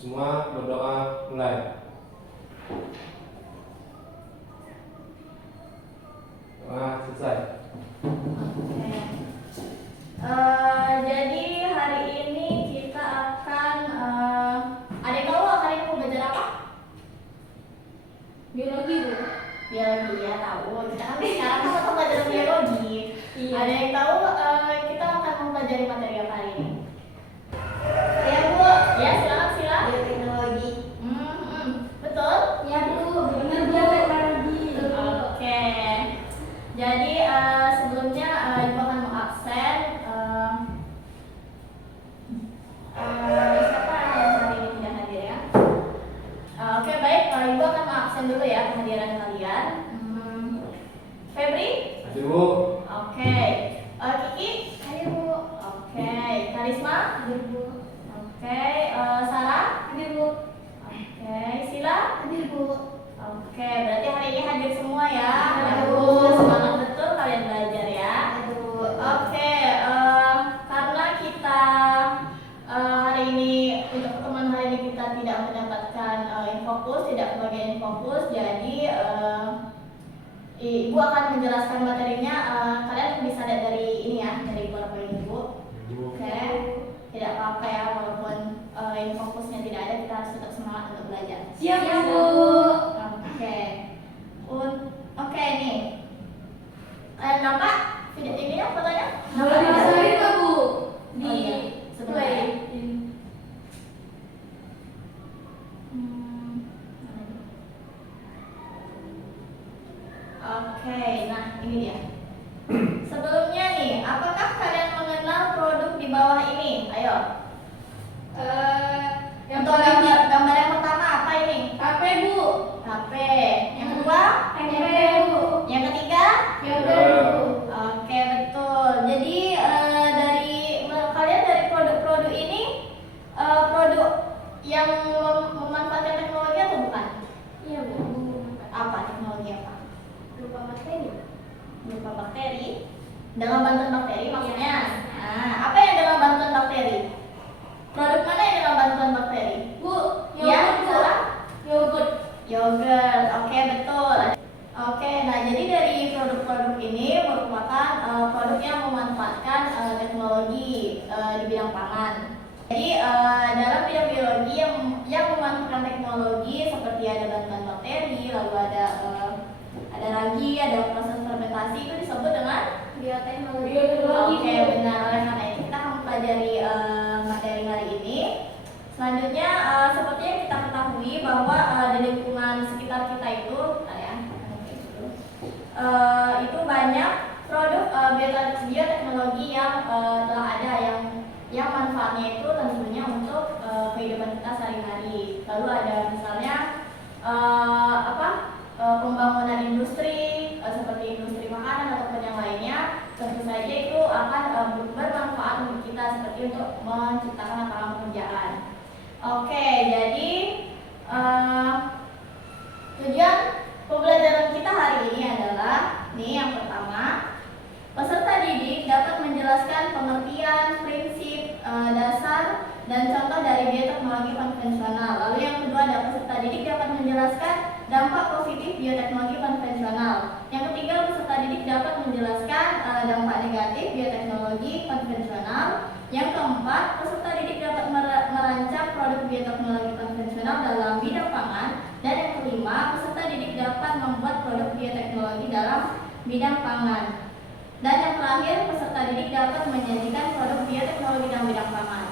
Semua berdoa mulai. Doa selesai. Oke. Jadi hari ini kita akan ada yang tahu hari ini mau belajar apa? Biologi Bu. Biologi ya tahu. Kita kan sekarang kita belajar biologi. Iya. Ada yang tahu kita akan mempelajari materi apa hari ini? Ya Bu. Ya silakan. Bioteknologi. Betul? Ya Bu, benar bioteknologi. Oke. Jadi sebelumnya Ibu akan mengabsen siapa yang hari ini tidak hadir ya? Oke baik, Ibu akan mengabsen dulu ya kehadiran kalian. Febri? Hadir Bu. Oke. Kiki? Hadir Bu. Oke. Karisma? Hadir Bu. Oke. Sarah? Hadir Bu. Oke. Sila? Hadir Bu. Oke, berarti hari ini hadir semua ya. Hadir. Bagus, semangat betul kalian belajar ya. Hadir Bu. Oke, karena kita hari ini untuk pertemuan hari ini kita tidak mendapatkan infokus, tidak kebagian infokus, jadi Ibu akan menjelaskan materinya. Kalian bisa lihat dari ini ya, dari PowerPoint Ibu. Oke, tidak apa-apa ya, walaupun infokusnya tidak ada, kita harus tetap semangat untuk belajar. Siap Bu. Oke, oke nih. Nampak video ininya fotonya? Boleh dibasahin nggak Bu? Di Oh, iya. Sebentar ya. play. Oke, nah ini dia. Sebelumnya nih, apakah kalian mengenal produk di bawah ini? Ayo. Yang Untuk gambar yang pertama apa ini? HP Bu. HP. Yang kedua? HP Bu. Yang ketiga? Yogurt Bu. Oke, betul. Jadi dari kalian dari produk-produk ini produk yang memanfaatkan teknologi atau bukan? Iya Bu. Apa teknologi apa? Lupa materi. Berupa bakteri. Dengan bantuan bakteri maksudnya. Nah, apa yang dengan bantuan bakteri? Produk mana yang dengan bantuan bakteri? Bu, Ya, yogurt Bu. salah? Yogurt. Yogurt. Oke, betul. Oke, nah jadi dari produk-produk ini merupakan produk yang memanfaatkan teknologi di bidang pangan. Jadi dalam bidang biologi yang memanfaatkan teknologi seperti ada bantuan bakteri, lalu ada ragi, ada proses fermentasi, itu disebut dengan Bioteknologi. Oke, benar. Oleh karena itu kita akan mempelajari materi hari ini. Selanjutnya seperti yang kita ketahui bahwa di lingkungan sekitar kita itu itu banyak produk bioteknologi yang telah ada yang manfaatnya itu tentunya untuk kehidupan kita sehari-hari. Lalu ada misalnya pembangunan industri seperti industri makanan ataupun yang lainnya, tentu saja itu akan bermanfaat untuk kita seperti untuk menciptakan lapangan pekerjaan. Oke, jadi tujuan pembelajaran kita hari ini adalah yang pertama, peserta didik dapat menjelaskan pengertian, prinsip, dasar, dan contoh dari bioteknologi konvensional. Lalu yang kedua ada peserta didik dapat menjelaskan dampak positif bioteknologi konvensional. Yang ketiga, peserta didik dapat menjelaskan dampak negatif bioteknologi konvensional. Yang keempat, peserta didik dapat merancang produk bioteknologi konvensional dalam bidang pangan. Dan yang kelima, peserta didik dapat membuat produk bioteknologi dalam bidang pangan. Dan yang terakhir, peserta didik dapat menyajikan produk bioteknologi dalam bidang pangan.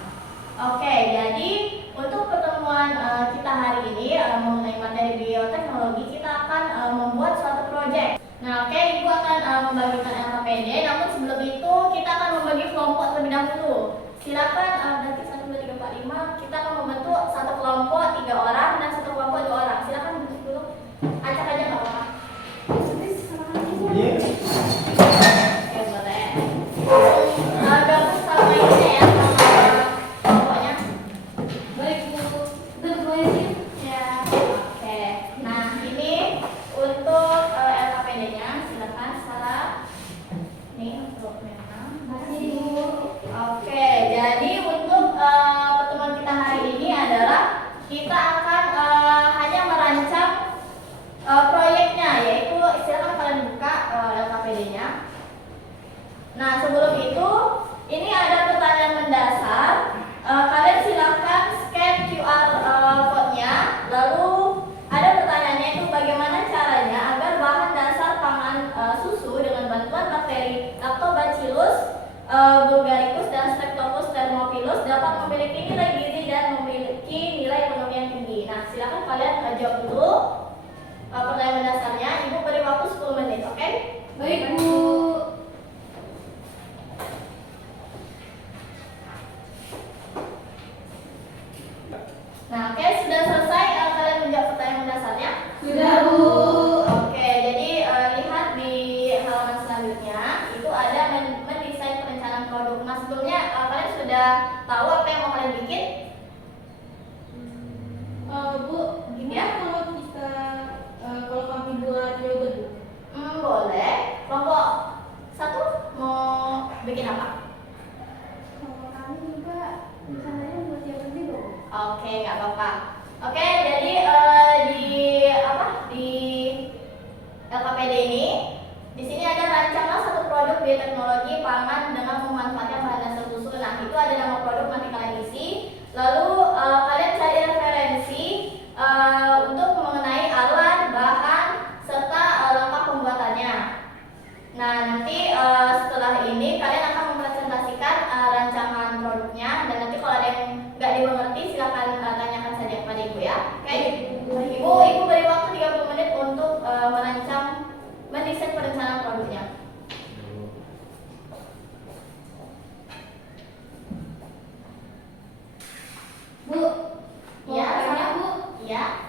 Oke, jadi untuk pertemuan kita hari ini mengenai materi bioteknologi, kita akan membuat suatu proyek. Nah, oke, Ibu akan membagikan LKPD, namun sebelum itu kita akan membagi kelompok terlebih dahulu. Silakan berarti 1, 2, 3, 4, 5. Kita akan membentuk satu kelompok 3 orang dan satu kelompok 2 orang. Silakan bentuk dulu. Acak aja nggak apa-apa. Iya. Oke, boleh. Gabung sama ini ya, sama kelompoknya. Baik Bu. Udah boleh. Ya, oke. Nah, ini untuk LKPD-nya, silakan Sarah. Nih untuk memang. Makasih Bu. Oke, jadi untuk pertemuan kita hari ini adalah Nah, sebelum itu, ini ada pertanyaan mendasar. Kalian silakan scan QR code-nya. Lalu ada pertanyaannya itu bagaimana caranya agar bahan dasar pangan susu dengan bantuan bakteri Lactobacillus bulgaricus dan Streptococcus thermophilus dapat memiliki nilai gizi dan memiliki nilai ekonomi yang tinggi. Nah, silakan kalian jawab dulu pertanyaan mendasarnya. Ibu beri waktu 10 menit, oke? Baik, Bu. Nah, oke, sudah selesai kalian menjawab pertanyaan mendasarnya? Sudah, Bu. Oke, jadi lihat di halaman selanjutnya itu ada mendesain perencanaan produk. Nah, sebelumnya kalian sudah tahu apa yang mau kalian bikin? Bu, gimana Ya? kalau kita kalau kami buat yogurt, Bu? Boleh. Kelompok satu mau bikin apa? Kalau kami juga rencananya buat yogurt juga, Bu. Oke, nggak apa-apa. Oke, jadi di LKPD ini, di sini ada rancanglah satu produk bioteknologi pangan dengan memanfaatkan bahan dasar susu. Nah, itu ada nama produk, nanti kalian isi. Lalu kalian cari referensi untuk mengenai alat, bahan, serta langkah pembuatannya. Nah, nanti setelah ini kalian akan mempresentasikan rancangan produknya, dan nanti kalau ada yang nggak dimengerti silakan tanyakan saja kepada ibu ya. Oke? Ibu beri waktu 30 menit untuk mendesain perencanaan produknya. Bu, Ya, tanya, Bu. Ya.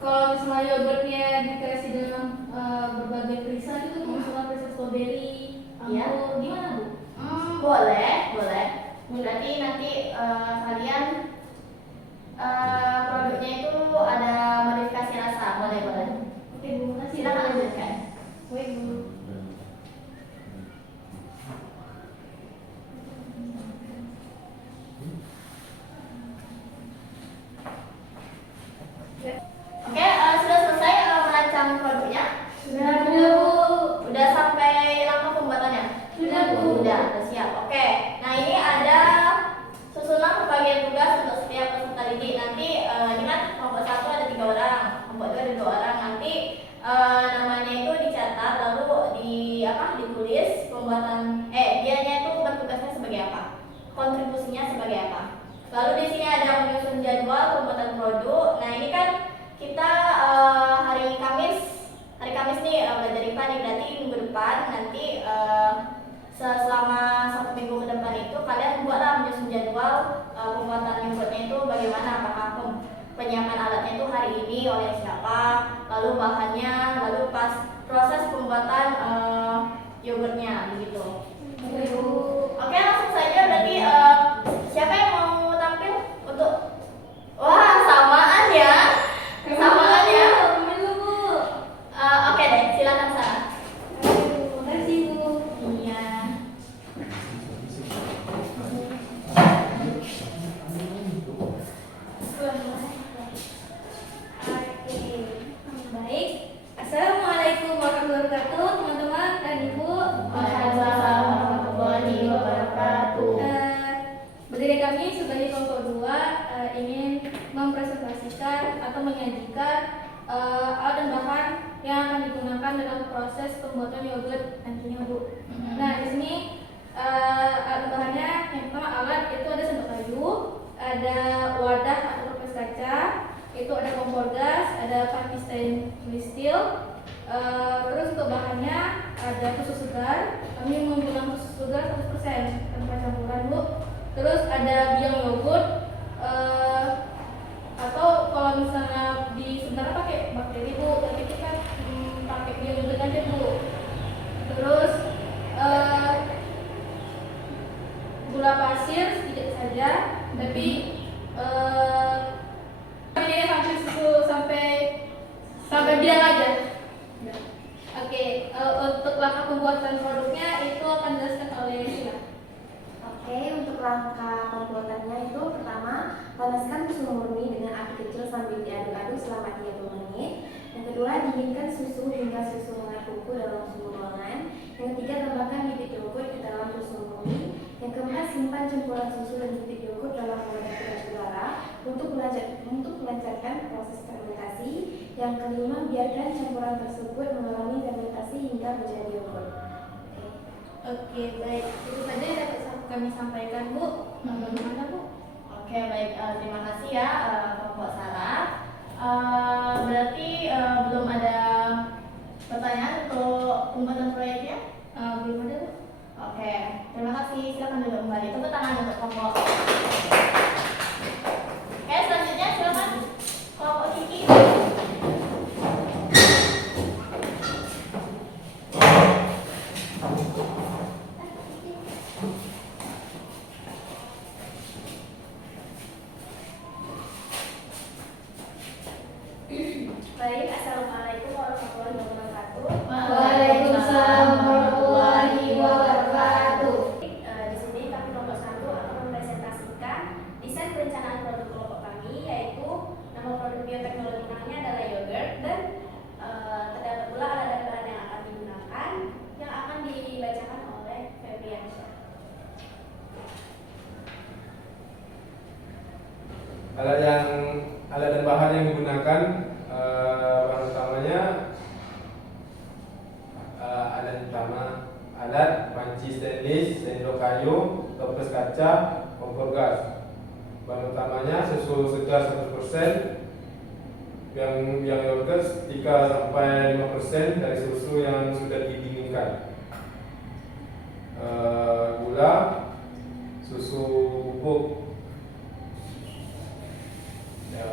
Kalau misalnya yogurtnya dikasih dalam berbagai perisa gitu, misalnya perisa strawberry, Iya. anggur, gimana, Bu? Boleh. Berarti nanti kalian produknya itu ada modifikasi rasa, boleh. Oke, Bu, makasih. Silakan lanjutkan. Baik, Bu. Oke, sudah selesai merancang produknya? Sudah, Bu. Udah sampai langkah pembuatannya? Sudah, Bu. Udah siap. Oke. Nah, ini ada susunan pembagian tugas untuk setiap peserta didik. Nanti ingat kelompok 1 ada 3 orang, kelompok 2 ada 2 orang. Nanti namanya itu dicatat, lalu ditulis pembuatan dianya itu bertugasnya sebagai apa? Kontribusinya sebagai apa? Lalu di sini ada menyusun jadwal pembuatan produk. Nah, ini kan kita hari Kamis nih belajar IPA nih, berarti minggu depan nanti selama 1 minggu ke depan itu kalian buatlah menyusun jadwal pembuatan yogurtnya itu bagaimana, apakah penyiapan alatnya itu hari ini oleh siapa, lalu bahannya, lalu pas proses pembuatan yogurtnya begitu. Oke, Bu. Oke, langsung saja berarti siapa yang mau tampil untuk samaan ya. Kami dulu, Bu. Oke deh, silakan Sarah. Terima kasih, Bu. Iya. Baik. Assalamualaikum warahmatullahi wabarakatuh, teman-teman dan Ibu. Waalaikumsalam warahmatullahi wabarakatuh. Berdiri kami sebagai kelompok 2 ingin mempresentasikan atau menyajikan alat dan bahan yang akan digunakan dalam proses pembuatan yogurt nantinya, Bu. Nah, di sini alat bahannya yang pertama alat itu ada sendok kayu, ada wadah atau toples kaca, itu ada kompor gas, ada panci stainless steel. Terus untuk bahannya ada susu segar, kami menggunakan susu segar 100% tanpa campuran, Bu. Terus ada biang yogurt, atau kalau misalnya sebenarnya pakai bakteri, Bu, tapi kita kan pakai biang yogurt aja, Bu. Terus gula pasir sedikit saja, tapi ini sampai susu sampai biang aja. Oke, untuk langkah pembuatan produknya itu akan dijelaskan oleh Sila. Oke, untuk langkah pembuatannya itu pertama, panaskan susu murni dengan api kecil sambil diaduk-aduk selama 30 menit. Yang kedua, dinginkan susu hingga susu mengekuku dalam suhu ruangan. Yang ketiga, proses fermentasi. Yang kelima, biarkan campuran tersebut mengalami fermentasi hingga menjadi yogurt. Oke, baik. Itu saja yang dapat kami sampaikan, Bu. Bagaimana, Bu? Oke, baik. Terima kasih ya, Kelompok Sarah. Berarti belum ada pertanyaan untuk pembuatan proyeknya? Belum ada, Bu. Oke, terima kasih. Silakan duduk kembali. Tepuk tangan untuk kelompok. Oke, selanjutnya silakan kelompok Kiki. Baik, assalamualaikum warahmatullahi wabarakatuh. Waalaikumsalam warahmatullahi wabarakatuh. Di sini kami kelompok 1 akan mempresentasikan desain perencanaan produk kelompok kami, yaitu nama produk bioteknologi namanya adalah yogurt, dan terdapat pula alat dan bahan yang akan digunakan yang akan dibacakan oleh Febriansyah. Alat dan bahan yang digunakan, bahan utamanya alat panci stainless, sendok kayu, toples kaca, kompor gas. Bahan utamanya susu segar 100%, yang yogurt 3-5% dari susu yang sudah didinginkan. Gula, susu bubuk. Ya.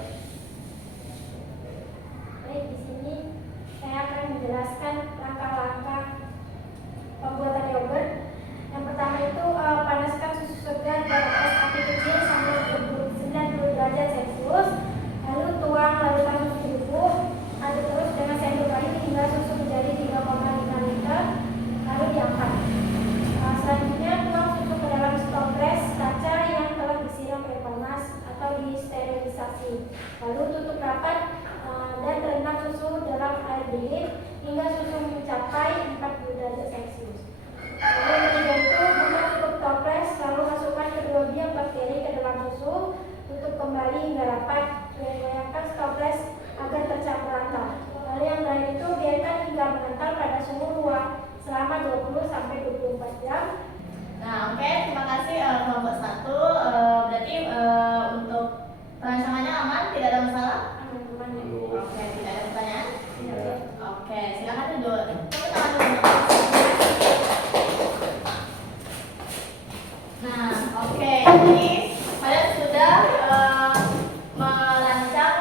Baik, di sini saya akan menjelaskan langkah-langkah pembuatan yogurt. Yang pertama itu panaskan susu segar di atas api kecil sampai 90 derajat Celcius. Lalu tuang larutan susu bubuk, aduk terus dengan sendok kayu hingga susu menjadi 3,5 liter. Lalu diangkat. Selanjutnya tuang susu ke dalam toples kaca yang telah disiram air panas atau disterilisasi. Lalu tutup rapat dan rendam susu dalam air dingin hingga susu mencapai 40 derajat Celcius. Lalu ketika itu buka tutup toples, lalu masukkan kedua biang bakteri ke dalam susu, tutup kembali hingga rapat, goyangkan toples agar tercampur rata. Lalu yang terakhir itu biarkan hingga mengental pada suhu ruang selama 20-24 jam. Nah, oke, terima kasih kelompok 1. Berarti untuk perancangannya aman, tidak ada masalah? Aman-aman ya. Oke, tidak ada pertanyaan? Ya. Oke, silakan duduk. Tepuk tangan dulu. Nah, oke, jadi kalian sudah merancang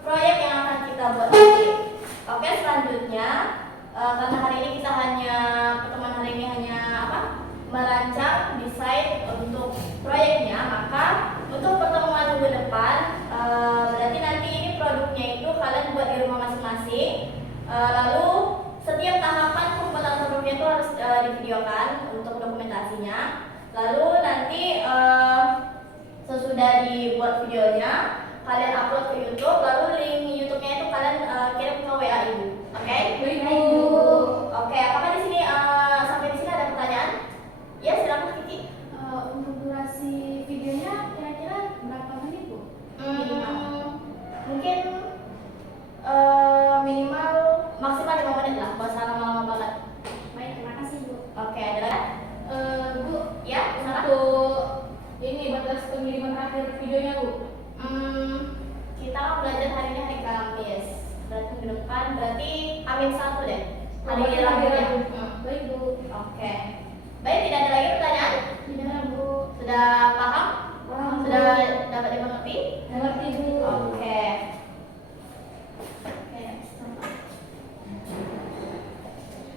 proyek yang akan kita buat nanti. Oke, selanjutnya karena hari ini kita pertemuan hari ini hanya merancang desain untuk proyeknya, maka untuk pertemuan minggu depan berarti nanti ini produknya itu kalian buat di rumah masing-masing. Lalu setiap tahapan pembuatan produknya itu harus divideokan untuk dokumentasinya. Lalu nanti sesudah dibuat videonya kalian upload ke YouTube, lalu link YouTube-nya itu kalian kirim ke WA Ibu. Oke? Baik, Bu. Oke, apakah di sini sampai di sini ada pertanyaan? Ya, silakan Kiki. Untuk durasi videonya kira-kira berapa menit, Bu? Mungkin minimal maksimal 5 menit lah, nggak usah lama-lama banget. Baik, terima kasih Bu. Oke, ada lagi? Bu, Ya, Sarah? untuk ini batas pengiriman akhir videonya, Bu. Kita belajar hari ini hari Kamis. Berarti minggu depan berarti Amin 1 deh. Hari ini Rabu ya. Baik, Bu. Oke. Baik, tidak ada lagi pertanyaan? Tidak, Bu. Sudah paham? Paham, Bu. Sudah dapat dimengerti? Mengerti, Bu. Oke.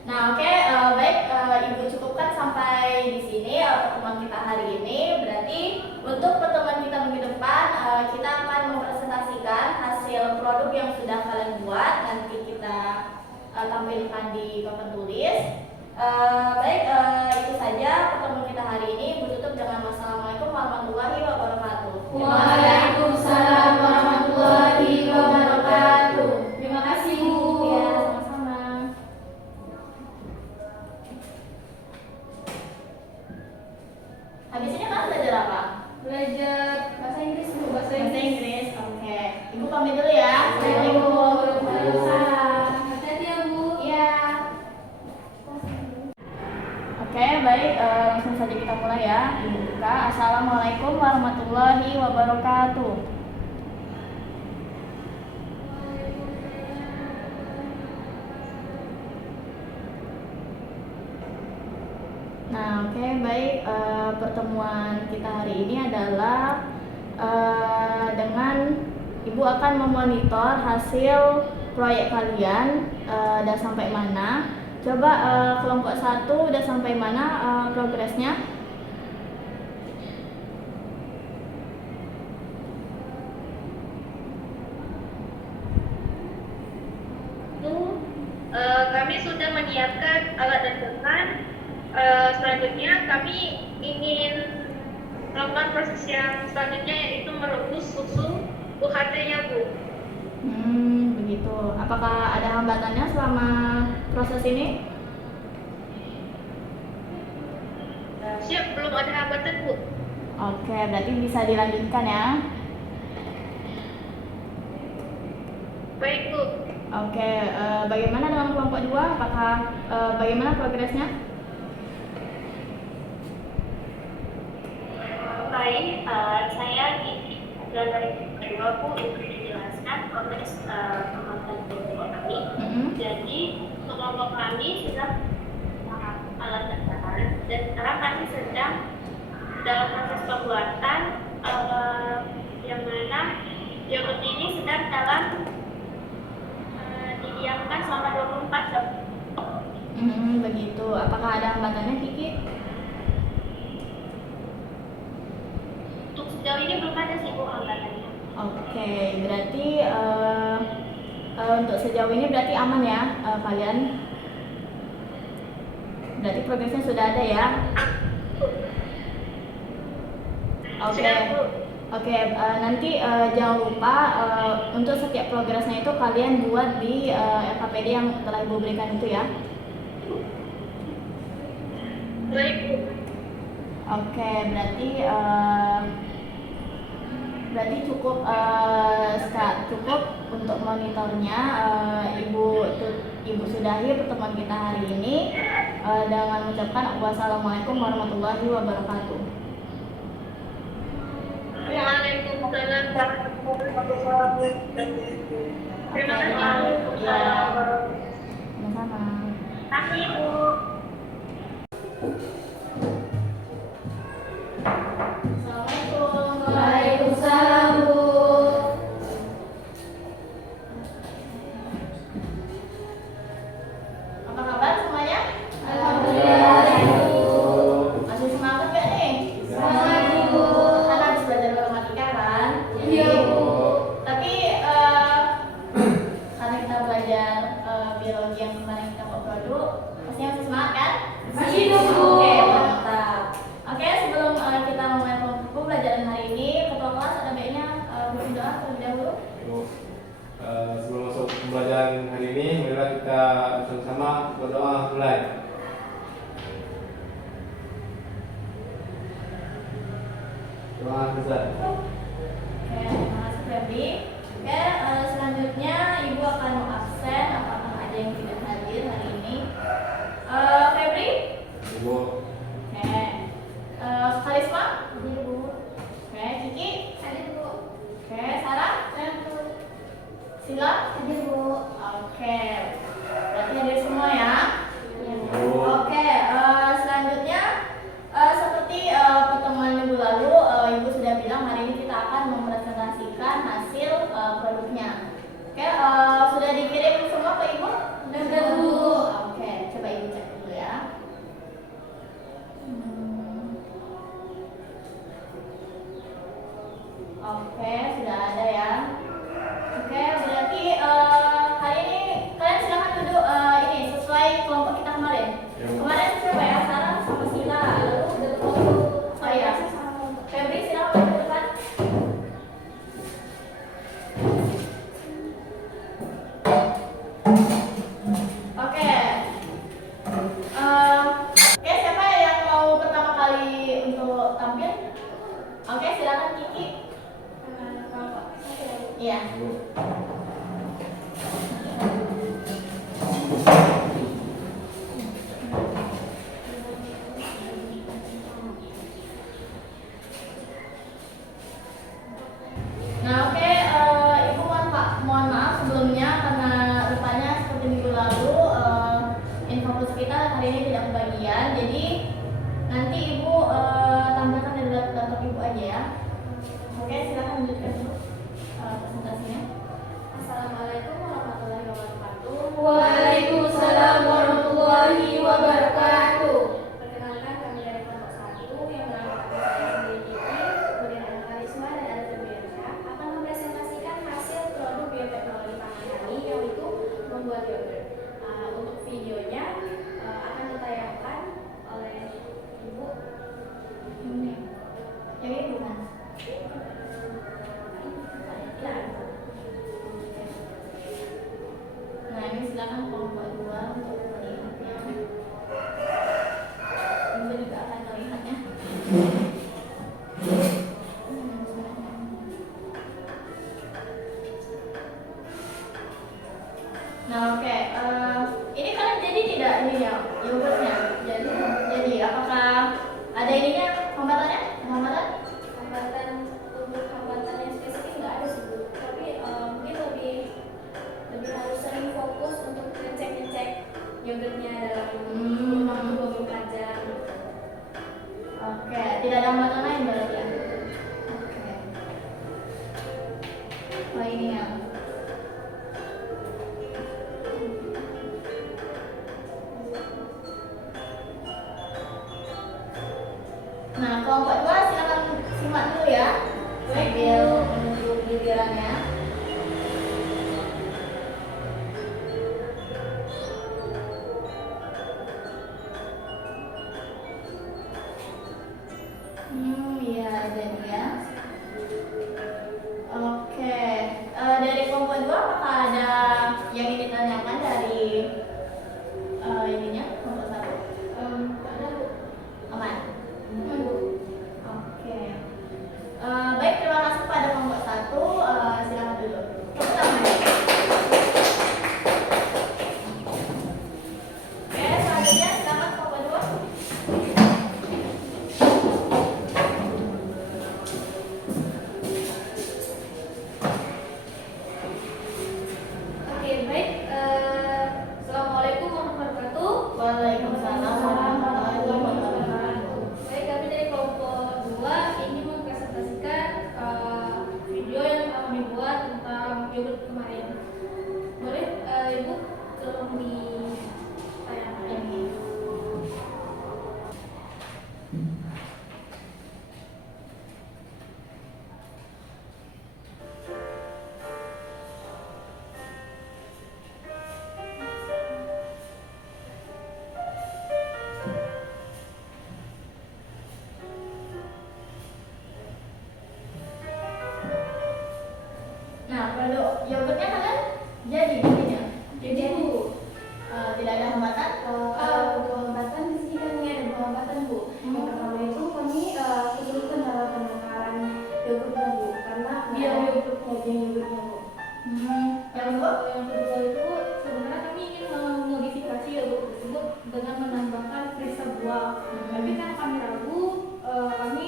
Nah, oke, baik, Ibu cukupkan sampai di sini pertemuan kita hari ini. Berarti untuk pertemuan kita minggu depan kita akan mempresentasikan hasil produk yang sudah kalian buat. Nanti kita tampilkan di papan tulis. Baik, itu saja pertemuan kita hari ini. Bu tutup dengan wassalamualaikum warahmatullahi wabarakatuh. Waalaikumsalam warahmatullahi wabarakatuh. Terima kasih, Bu. Ya, sama-sama. Habis ini kan belajar apa? Belajar bahasa Inggris, Bu. Bahasa Bahasa Inggris. Inggris. Oke. saja kita mulai ya. Ibu buka. Assalamualaikum warahmatullahi wabarakatuh. Nah, oke, baik. Pertemuan kita hari ini adalah dengan Ibu akan memonitor hasil proyek kalian udah sampai mana. Coba kelompok 1 udah sampai mana progresnya? Kami sudah menyiapkan alat dan bahan. Selanjutnya kami ingin melakukan proses yang selanjutnya, yaitu merebus susu UHT-nya, Bu. Begitu. Apakah ada hambatannya selama proses ini? Siap, belum ada hambatan, Bu. Oke, berarti bisa dilanjutkan ya. Baik, Bu. Oke, bagaimana dengan kelompok 2? Apakah bagaimana progresnya? Baik, saya dari kedua Bu ingin menjelaskan progres pembuatan kelompok kami. Jadi kelompok kami sudah alat dan bahan, dan sekarang kami sedang dalam proses pembuatan yang mana yogurt ini sedang dalam didiamkan selama 24 jam. Begitu. Apakah ada hambatannya, Kiki? Untuk sejauh ini belum ada sih Bu hambatannya. Oke, berarti untuk sejauh ini berarti aman ya kalian? Berarti progresnya sudah ada ya? Oke. Sudah, Bu. Oke, nanti jangan lupa untuk setiap progresnya itu kalian buat di LKPD yang telah Ibu berikan itu ya. Baik, Bu. Oke, berarti cukup cukup untuk monitornya. Ibu sudahi pertemuan kita hari ini dengan mengucapkan wassalamualaikum warahmatullahi wabarakatuh. Waalaikumsalam warahmatullahi wabarakatuh. Terima kasih. Ya, sama-sama. Kasih, Bu. Assalamualaikum. Waalaikumsalam, Bu. Apa kabar semuanya? Alhamdulillah, Bu. Masih semangat gak nih? Semangat, Bu. Kan habis belajar matematika kan? Iya, Bu. Tapi karena kita belajar biologi yang kemarin kita produk, pastinya masih semangat kan? Masih, Bu. Oke, mantap. Oke, sebelum kita mulai pembelajaran hari ini, ketua kelas ada baiknya berdoa terlebih dahulu. Sebelum masuk pembelajaran hari ini, marilah kita bersama-sama berdoa mulai. Doa besar. Oke, terima kasih Febri. Oke, selanjutnya Ibu akan absen apakah ada yang tidak hadir hari ini. Febri? Ibu. Oke. Karisma? Hadir Bu. Oke, Kiki? Hadir Bu. Oke, Sarah? Hadir Bu. Sila? Hadir Bu. Oke. Berarti hadir semua ya? Ibu. Oke, selanjutnya seperti pertemuan minggu lalu Ibu sudah bilang hari ini kita akan mempresentasikan hasil produknya. Oke, sudah dikirim semua ke Ibu? Sudah, Bu. Oke, coba Ibu cek dulu ya. Oke, sudah ada ya. Oke, berarti hari ini kalian silahkan duduk ini hari ini tidak kebagian, jadi nanti ibu tambahkan di laptop ibu aja ya. Oke, silakan lanjutkan dulu presentasinya. Assalamualaikum warahmatullahi wabarakatuh. Waalaikumsalam warahmatullahi wabarakatuh. Perkenalkan, kami dari kelompok 1 yang bernama saya sendiri Diki, kemudian ada Karisma dan ada Febriansyah akan mempresentasikan hasil produk bioteknologi pangan kami, yaitu membuat yogurt. Untuk videonya akan ditayangkan oleh Ibu. Ini, yang ini bukan? Nah, ini silakan kelompok 2 untuk melihatnya. Ibu juga akan melihatnya. Nah, oke. Ini kalian jadi tidak ini ya yogurtnya? Jadi apakah ada ininya hambatannya? Hambatan? Untuk hambatan yang spesifik nggak ada sih Bu, tapi mungkin lebih harus sering fokus untuk ngecek yogurtnya dalam waktu 24 jam. Oke, tidak ada hambatan lain berarti ya? Oke. Oh ini ya. Nah, kelompok 2 silakan simak dulu ya sambil menunggu gilirannya. Iya, dan ya. Oke, dari kelompok 2 apakah ada yang ingin ditanyakan dari ininya kelompok 1? Ada Bu. Aman? Oke. Baik, terima kasih pada kelompok 1. Silakan duduk. Tepuk tangan. Oke, selanjutnya silakan kelompok 2. Oke, baik. Assalamualaikum warahmatullahi wabarakatuh. Waalaikumsalam warahmatullahi wabarakatuh. Baik, kami dari kelompok 2 ingin mempresentasikan video yang telah kami buat tentang yogurt kemarin. Boleh Ibu tolong ditayangkan? Nah, produk yogurtnya kalian jadi bikin ya? Jadi Bu, Tidak ada hambatan? Untuk hambatan di sini kami ada 2 hambatan Bu. Yang pertama itu kami kesulitan dalam penangkaran yogurtnya Bu, karena biar yogurtnya Bu. Yang kedua? yang kedua itu sebenarnya kami ingin memodifikasi yogurt tersebut dengan menambahkan perisa buah. Tapi karena kami ragu, kami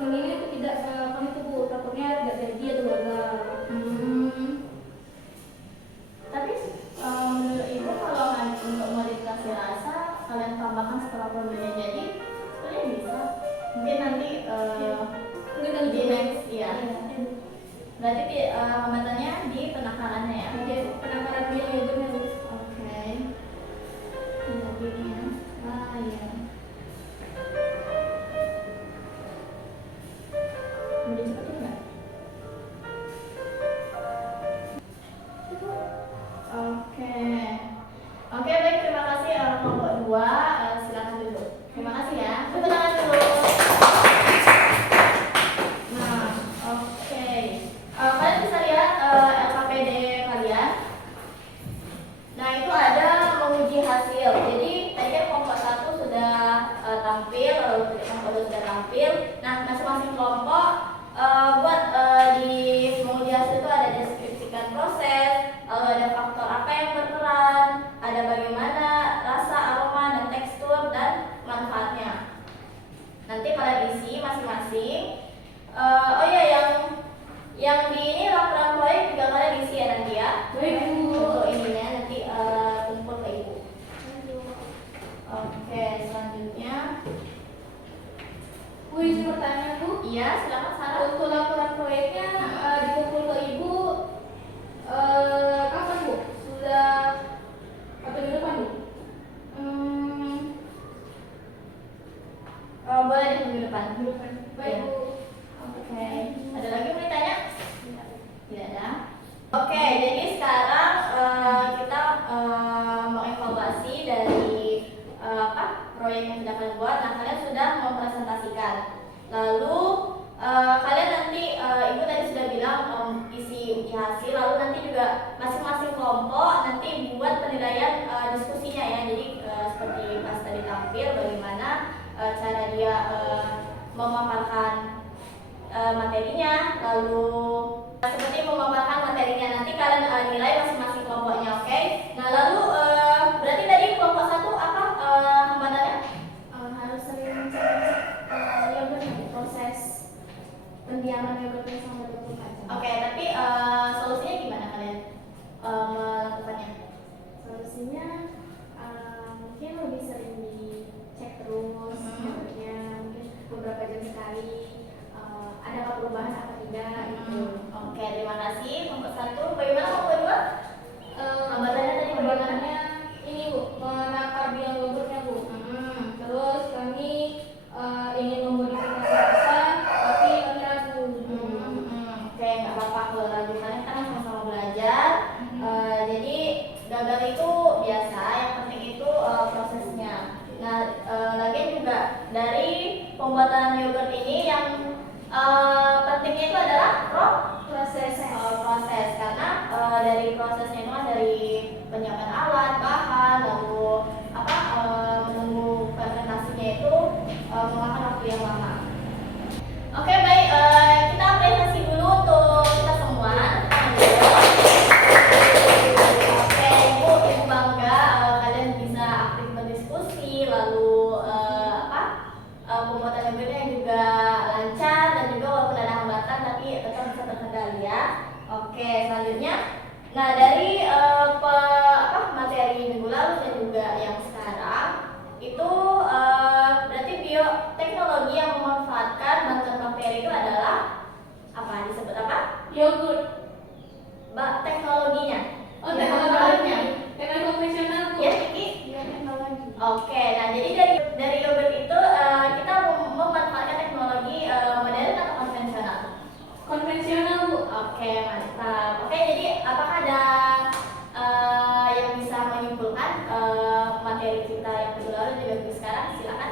memilih untuk tidak kami tunggu, takutnya tidak jadi atau gagal. Tapi menurut ibu kalau untuk modifikasi rasa kalian tambahkan setelah produknya jadi, sebenarnya bisa. Mungkin nanti Mungkin di next ya. Berarti hambatannya di penakarannya ya. Oke, penangkaran dia yogurtnya Bu. Oke. Jadi ini ya. Ya. Mau dicepetin nggak? Oke. Oke, baik, terima kasih kelompok 2. Silakan duduk. Terima kasih ya. Tepuk tangan dulu. Nah, oke. Kalian bisa lihat LKPD kalian. Nah, itu ada menguji hasil. Jadi, tadi kan kelompok 1 sudah tampil, lalu kelompok 2 sudah tampil. Nah, masing-masing kelompok buat di menguji hasil itu ada deskripsikan proses, lalu ada faktor apa yang berperan, ada bagaimana rasa, aroma, dan tekstur, dan manfaatnya. Nanti kalian isi masing-masing. Oh iya, yang di ini laporan proyek juga kalian isi ya nanti ya. Baik, Bu. Untuk ininya nanti kumpul ke ibu. Oke. silakan Sarah. Untuk laporan proyeknya dikumpul ke Ibu kapan Bu? Sudah atau minggu depan Bu? Boleh di minggu depan. Baik Ya. Bu. Oke. Ada lagi yang mau ditanya? Tidak ada. Oke, jadi sekarang kita mengevaluasi dari proyek yang sudah kalian buat. Nah, kalian sudah mempresentasikan. Lalu kalian nanti Ibu tadi sudah bilang isi uji hasil. Lalu nanti juga masing-masing kelompok nanti buat penilaian diskusinya ya. Jadi seperti pas tadi tampil bagaimana cara dia memaparkan materinya, lalu seperti memaparkan materinya nanti kalian nilai masing-masing kelompoknya, oke? Nah lalu berarti tadi kelompok 1 apa hambatannya? Harus sering yogurt proses pendiaman yogurtnya sampai 24 jam. Oke, tapi solusinya gimana kalian melakukannya? Solusinya mungkin lebih sering dicek terus yogurtnya, mungkin beberapa jam sekali. Ada perubahan apa tidak gitu. Oke, terima kasih. Kelompok 1, bagaimana kelompok 2? Hambatannya tadi bagaimana? Hambatannya ini Bu, menakar biang yogurtnya Bu. Terus kami ingin memodifikasi rasa, tapi kami ragu. Oke, nggak apa-apa kalau ragu, kalian kan sama-sama belajar. Jadi gagal itu biasa, yang penting itu prosesnya. Nah, lagian juga dari pembuatan yogurt ini yang pentingnya itu adalah proses karena dari prosesnya itu dari penyiapan alat, bahan, lalu menunggu fermentasinya itu memakan waktu yang lama. Oke, baik, kita apresiasi dulu untuk kita semua. Oke, Ibu bangga kalian bisa aktif berdiskusi, lalu pembuatan yogurtnya juga lancar dan juga walaupun ada hambatan tapi tetap bisa terkendali ya. Oke, selanjutnya, nah dari materi minggu lalu dan juga yang sekarang itu berarti bioteknologi yang memanfaatkan bantuan bakteri itu adalah apa? Disebut apa? Yogurt. Teknologinya. Oh, teknologi. Teknologi konvensional Bu. Ya, Kiki. Teknologi. Oke, nah jadi dari yogurt itu kita memanfaatkan teknologi modern atau konvensional? Konvensional Bu. Oke, mantap. Oke, jadi apakah ada yang bisa menyimpulkan materi kita yang minggu lalu dan juga sekarang? Silakan.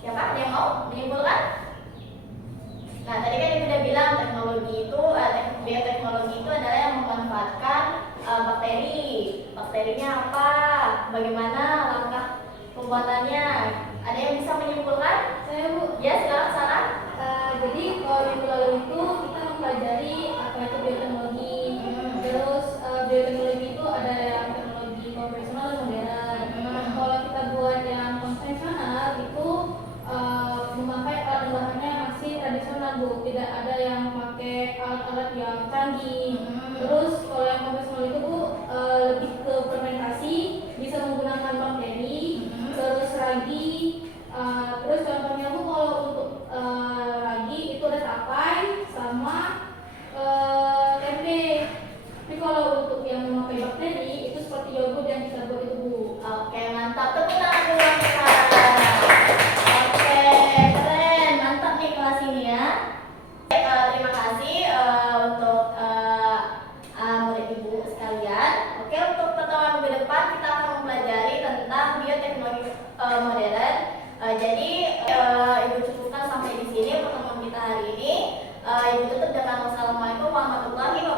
Siapa ada yang mau menyimpulkan? Nah, tadi kan Ibu udah bilang teknologi itu, bioteknologi itu adalah yang memanfaatkan bakteri. Bakterinya apa? Bagaimana langkah pembuatannya? Ada yang bisa menyimpulkan? Saya Bu. Ya, silakan Sarah. Jadi kalau minggu lalu itu kita mempelajari apa itu bioteknologi. Terus bioteknologi itu ada yang teknologi konvensional dan modern. Kalau kita buat yang konvensional itu memakai alat bahannya masih tradisional Bu. Tidak ada yang pakai alat-alat yang canggih. Terus kalau yang konvensional itu Bu lebih ke fermentasi, bisa menggunakan bakteri, terus ragi. Terus contohnya Bu kalau untuk ragi itu ada tapai sama tempe. Tapi kalau untuk yang memakai bakteri itu seperti yogurt yang kita buat itu Bu. Oke, mantap. Tepuk tangan dulu untuk Sarah. Oke, keren. Mantap nih kelas ini ya. Terima kasih untuk murid Ibu sekalian. Oke, untuk pertemuan minggu depan kita akan mempelajari tentang bioteknologi modern. Jadi Ibu cukupkan sampai di sini pertemuan kita hari ini. Ibu tutup dengan wassalamualaikum warahmatullahi wabarakatuh.